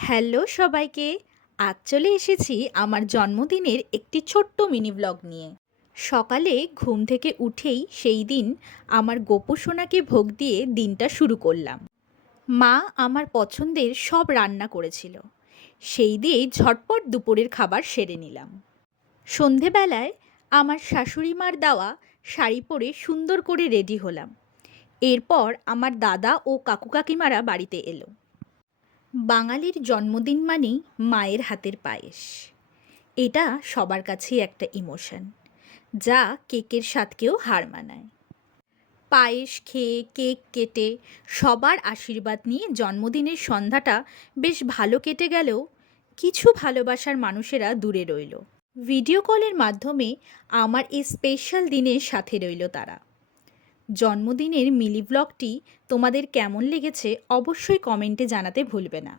Hello সবাইকে। আজ চলে এসেছি আমার জন্মদিনের একটি ছোট্ট মিনি ব্লগ নিয়ে। সকালে ঘুম থেকে উঠেই সেই দিন আমার গোপু সোনাকে ভোগ দিয়ে দিনটা শুরু করলাম। মা আমার পছন্দের সব রান্না করেছিল, সেই দিয়েই ঝটপট দুপুরের খাবার সেরে নিলাম। সন্ধেবেলায় আমার শাশুড়ি মার দেওয়া শাড়ি পরে সুন্দর করে রেডি হলাম। এরপর আমার দাদা ও কাকু কাকিমারা বাড়িতে এলো। বাঙালির জন্মদিন মানেই মায়ের হাতের পায়েস। এটা সবার কাছেই একটা ইমোশন, যা কেকের স্বাদকেও হার মানায়। পায়েস খেয়ে কেক কেটে সবার আশীর্বাদ নিয়ে জন্মদিনের সন্ধ্যাটা বেশ ভালো কেটে গেলেও কিছু ভালোবাসার মানুষেরা দূরে রইল। ভিডিও কলের মাধ্যমে আমার এই স্পেশাল দিনের সাথে রইল তারা। জন্মদিনের মিনি ব্লগটি তোমাদের কেমন লেগেছে অবশ্যই কমেন্টে জানাতে ভুলবে না।